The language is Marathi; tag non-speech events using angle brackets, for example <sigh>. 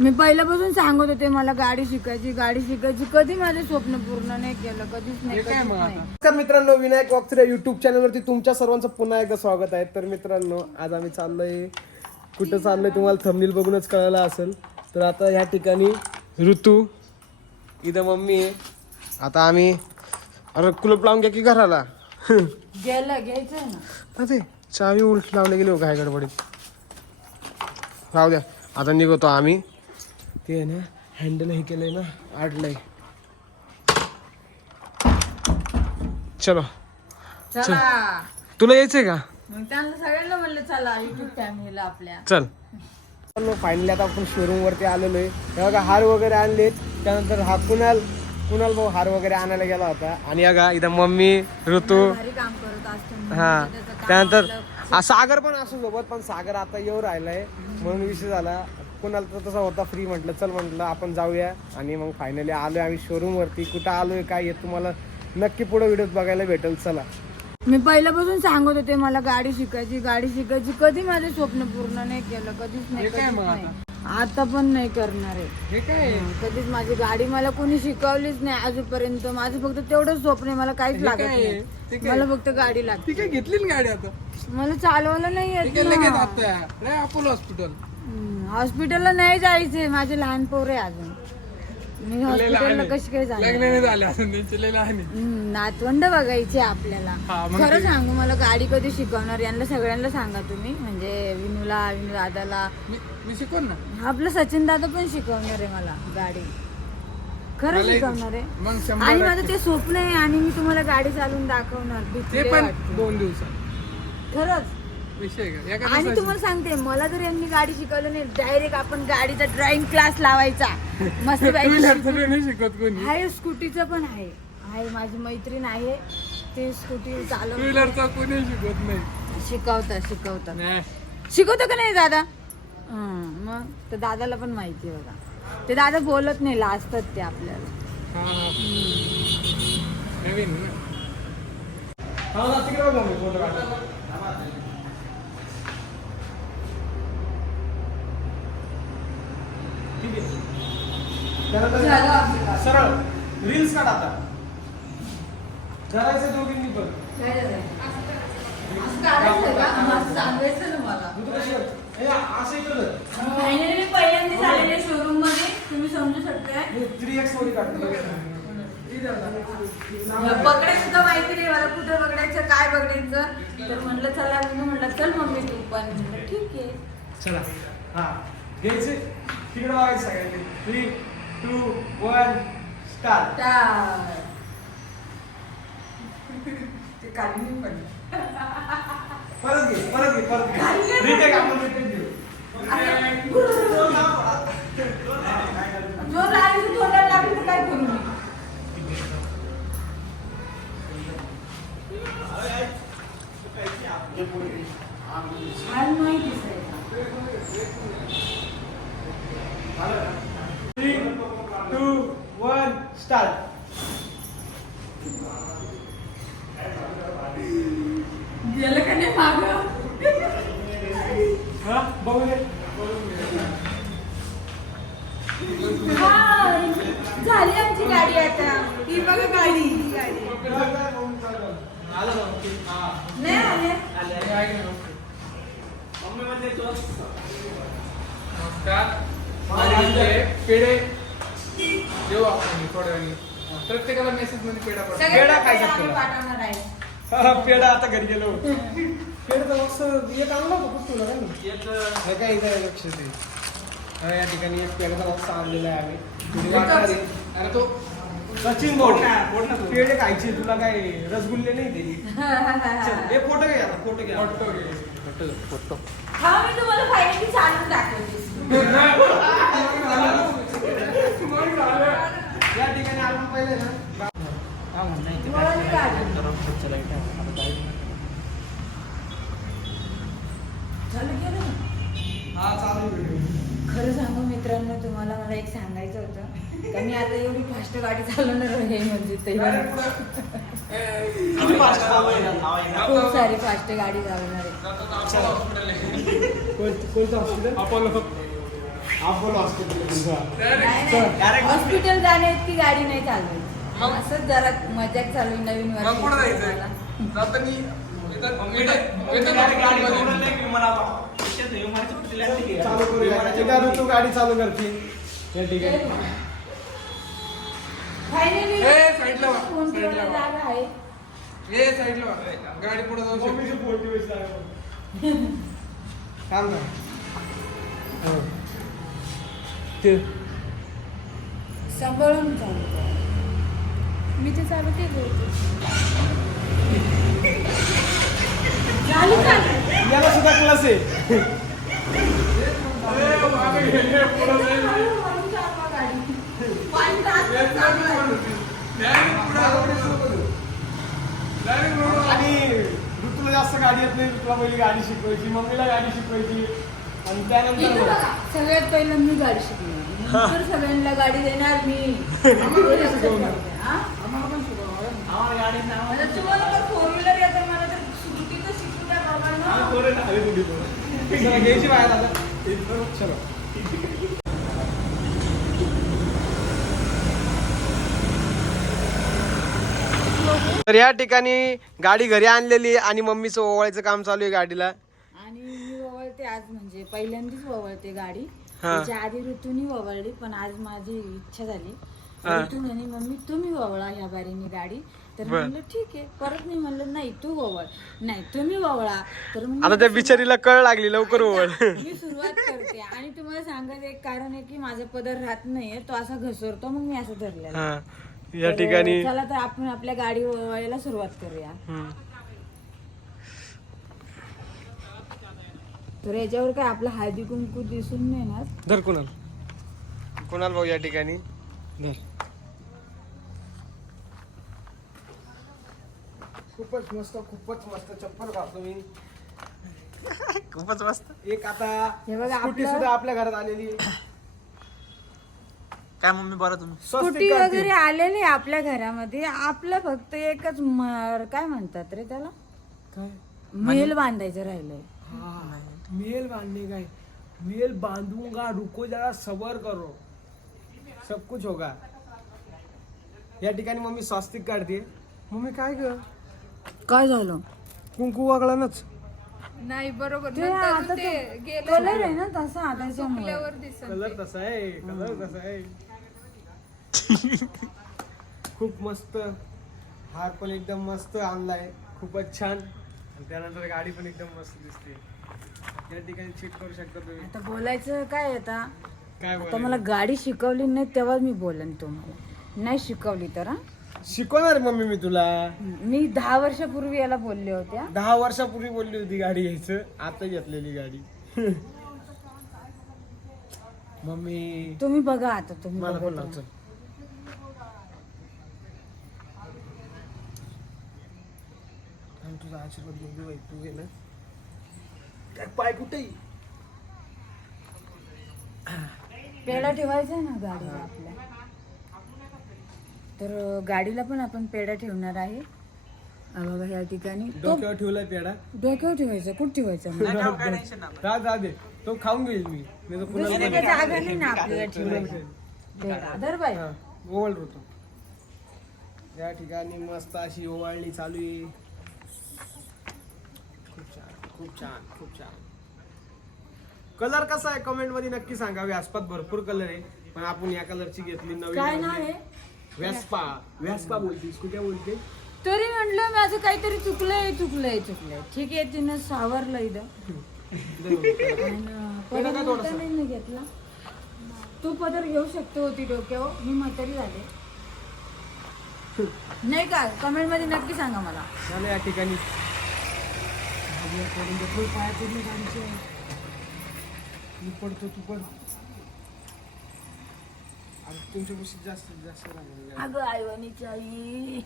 मी पहिल्यापासून सांगत होते मला गाडी शिकायची गाडी शिकायची. कधी माझं स्वप्न पूर्ण नाही केलं कधीच नाही हे कधीच? नमस्कार मित्रांनो विनायक वक्सरे युट्यूब चॅनलवरती तुमच्या सर्वांचं पुन्हा एकदा स्वागत आहे. तर मित्रांनो आज आम्ही चाललोय कुठं चाललोय तुम्हाला थंबनील बघूनच कळालं असेल तर आता ह्या ठिकाणी ऋतू इथं मम्मी आहे. आता आम्ही अरे कुलप लावून घ्या की घराला? गेलं घ्यायचं ना. अरे चावी उलट लावले गेले हो काय गडबडीत. राहू द्या आता निघतो आम्ही. ते आहे ना हँडल हे केलंय ना आडलंय. चलो. चला. तुला यायचंय का? मग त्यांना सगळ्यांना म्हणलं चला युट्यूब फॅमिलीला आपल्या. चल. फायनली आता आपण शोरूम वरती आलेलो आहे. बघा हार वगैरे आणलेत. त्यानंतर हा कुणाल कुणाल भाऊ हार वगैरे आणायला गेला होता. आणि बघा इथं मम्मी ऋतू. भारी काम करत असतो मी. हा. त्याचं काम त्यानंतर आपलं- हा, सागर पण असू सोबत पण सागर आता येऊ राहिलाय. म्हणून विषय झाला. कुणाला तर तसा होता फ्री म्हटलं चल म्हटलं आपण जाऊया. आणि मग फायनली आलोय आम्ही शोरूम वरती. कुठं आलोय काय हे तुम्हाला नक्की पुढे व्हिडिओत बघायला भेटेल. चला. मी पहिल्यापासून सांगत होते मला गाडी शिकायची गाडी शिकायची. कधी माझं स्वप्न पूर्ण नाही केलं कधीच नाही कधीच आता? पण नाही करणार आहे. काय? कधीच माझी गाडी मला कोणी शिकवलीच नाही अजूनपर्यंत. माझं फक्त तेवढंच स्वप्न आहे मला काहीच हे लागत नाही? मला फक्त गाडी लागते. ती काय घेतली ना गाडी आता? मला चालवायला नाही ती येत हॉस्पिटल. हॉस्पिटलला नाही जायचंय माझे लहान पोर आहे अजून. मी हॉस्पिटलला कशी काय जाणार? लग्न नाही झाले असून त्यांची लय लहान आहे. हं, नातवंड बघायचे आपल्याला. हा, मग खरं सांगू मला गाडी कधी शिकवणार यांना सगळ्यांना सांगा तुम्ही. म्हणजे विनूला विनू दादाला मी मी शिकवण ना? आपलं सचिन दादा पण शिकवणार आहे मला गाडी. खरं शिकवणार आहे. मग आणि शंभर माझं ते स्वप्न आहे आणि मी तुम्हाला गाडी चालवून दाखवणार भीती ते लय पण वाटते. दोन दिवसात. खरंच? आणि. तुम्हाला सांगते मला जर यांनी गाडी शिकवलं नाही डायरेक्ट आपण गाडीचा ड्राइंग क्लास लावायचा. मस्त शिकवत कोणी? आहे स्कूटीचं पण आहे. आहे माझी मैत्रीण आहे. ते स्कूटी चालव व्हीलरचा कोणी शिकवत नाही. शिकवतात नाही. शिकवतो का नाही दादा? मग? तर दादाला पण माहिती आहे बघा. ते दादा बोलत नाही लाजतात ते आपल्याला हा. नवीन ना. त्यानंतर सरळ. रील्स काढ आता. करायचं दोघींनी पण. असं इकडं मी पहिल्यांदा आलेले शोरूममध्ये. तुम्ही समजू शकताय. हे 3x मध्ये काढतो. पकडायचं सुद्धा माहिती नाही. मला कुठं बघायचं काय बघायचं तर म्हटलं चला मी म्हटलं चल मम्मी तू पण. ठीक आहे. चला. हा. घ्यायचे. तिकडे बघायचं सगळ्यांनी. Three two one start. ते काढली पण. परत घे परत घे परत घे. रिटेक आपण रिटेक घेऊ. जो लागली तोंडाला लागली तर काय करू मी छान नाही दिसायचा थ्री टू वन स्टार्ट नाही मागं. हा. झाली आमची गाडी आता. ही बघा गाडी ही गाडी. नाही आले? नमस्कार. आणि इथे पेढे. देऊ आपण थोड्या वेळाने. प्रत्येकाला मेसेजमध्ये पेढा पडतो. पेढा. पाठवणार आहे. हा, पेढा आता घरी गेलो. पेढा एक आणला होता खूप तुला काय नाही? हे काय इथं लक्ष दे. या ठिकाणी एक पेढा बॉक्स आणलेला आहे आम्ही. अरे तो सचिन भाऊ. पेढे खायचे तुला काय रसगुल्ले नाही दिली? <laughs> हे फोटो घे आता फोटो घ्या फोटो घे. फोटो. हा मी तुम्हाला फायनली चालून दाखवते <laughs> या ठिकाणी आपण पहिले ना वळण काढ. झालं गेलं ना? हा चालू व्हिडिओ खरं सांगू मित्रांनो तुम्हाला मला एक सांगायचं होतं का मी फास्ट गाडी चालवणार आहे म्हणजे ते. खूप सारी फास्ट गाडी चालवणार आहे. कोणतं hospital Apollo. Apollo hospital Direct. नाही हॉस्पिटल जाण्या इतकी गाडी नाही चालवायची असंच जरा मजाक चालू आहे नवीन मग कुठं वर्षाची जायचंय मला. जातानी इथं- इथं- इथं मध्ये. चालू करूया एका ऋतू गाडी चालू करते या ठिकाणी Finally, ए, साईडला वा, फोन साईडला ठेवायला वा. जागा आहे ए साईडला वा. गाडी पुढे जाऊ शकते थांब ना. हो. ते सांभाळून चालू कर. मी ते चालू ते बोलते चालू चालू याला सुद्धा क्लास आहे आणि ऋतूला जास्त गाडी येत नाही ऋतूला पहिली गाडी शिकवायची मम्मीला गाडी शिकवायची आणि इथं त्यानंतर बघा, सगळ्यात पहिलं मी गाडी शिकली नंतर सगळ्यांना गाडी देणार मी शिकवणार? हा? आता तुम्हाला पण फोर व्हीलर येतं मला तर तर शिकू द्या बाबांनो. चला, घ्यायची बाहेर आता इथं चलो तर या ठिकाणी गाडी घरी आणलेली आणि मम्मीचं ओवाळायचं काम चालू आहे गाडीला. आणि मी आज म्हणजे पहिल्यांदाच ववळते गाडी. हा. त्याच्या आधी ऋतूनी ववळली पण आज माझी इच्छा झाली. हा. ऋतू म्हणे मम्मी तुम्ही ववळा ह्या बारीने गाडी. तर बर. म्हणलं ठीक आहे. परत मी म्हणलं नाही तू ववळ नाही तुम्ही ववळा तर मग आता त्या बिचारीला कळ लागली लवकर ओवळ. मी सुरुवात करते. आणि तुम्हाला सांगायचं एक कारण आहे की माझा पदर राहत नाहीये तो असा घसरतो मग मी असं धरलेला हा. या तर ठिकाणी चला तर आपण आपल्या गाडी वळायला सुरुवात करूया. हम्म. तर याच्यावर काय आपला हळदी कुंकू दिसून नाही ना धर कुणाल. कुणाल भाऊ या ठिकाणी? धर. खूपच मस्त खूपच मस्त चप्पल घालतो मी <laughs> खूपच मस्त. एक आता हे बघा स्कूटी आपलं- सुद्धा आपल्या घरात आलेली काय मम्मी बरं तुम्ही? स्वस्तिक स्कूटी करते. वगैरे आलेली आहे आपल्या घरामध्ये. आपलं फक्त एकच म- काय म्हणतात रे त्याला? काय? मेल बांधायचं राहिलंय. हाँ, मेल बांधने का है मेल बांधूंगा रुको जरा सबर करो. सब कुछ होगा. या ठिकाणी मम्मी स्वास्तिक काढते. मम्मी काय ग? काय झालं? कुंकू वागळानच नाही बरोबर. ते नंतर आता ते तो गेलं. कलर आहे ना तसा दिसत कलर तसा आहे कलर तसा आहे. खूप मस्त. हार पण एकदम मस्त आणलाय. खूपच छान. आणि त्यानंतर गाडी पण एकदम मस्त दिसते. या ठिकाणी चेक करू शकता तुम्ही. आता बोलायचं काय आहे आता? काय आता बोलायचं? मला गाडी शिकवली नाही तेव्हा मी बोलेन तुम्हाला. नाही शिकवली तर हा? शिकवणार मम्मी मी तुला. मी दहा वर्षापूर्वी याला बोलले होत्या दहा वर्षापूर्वी बोलली होती गाडी घ्यायचं. आता घेतलेली गाडी. <laughs> मम्मी. तुम्ही बघा आता तुम्ही मला पण बघा तुझा आशीर्वाद घेऊन देऊ तू घे ना. काय पाय कुठे? पेढा ठेवायचा ना गाडीला आपल्या. तर गाडीला पण आपण पेढा ठेवणार आहे. हा बघा या ठिकाणी. तो डोक्यावर ठेवलाय पेडा डोक्यावर ठेवायचा कुठं ठेवायचा मग? जा जा दे. तो खाऊन घेईल मी. जागा नाही ना आपल्याला पेढा. हा, ओवाळ होतो. या ठिकाणी मस्त अशी ओवाळणी चालू आहे. खूप छान खूप छान. कलर कसा आहे? कमेंटमध्ये नक्की सांगा. व्यासपात भरपूर कलर आहे. पण आपण या कलरची घेतली काय नवीन नाव आहे? व्यासपा. व्यासपा बोलतीस कुठे बोलते? तरी म्हटलं माझं काहीतरी चुकलंय चुकलंय चुकलंय. ठीक आहे तिनं सावरलं इथं. आणि पदर का नव्हता नाही मी घेतला. तू पदर घेऊ शकतो होती डोक्यावर. मी म्हातारी झाले. <laughs> नाही का? कमेंटमध्ये नक्की सांगा मला. झालं या ठिकाणी. म्हणजे पाया पडली गाडीचे मी पडतो तू तुमच्या गोष्टी जास्त जास्त अगं आईवानीची आई.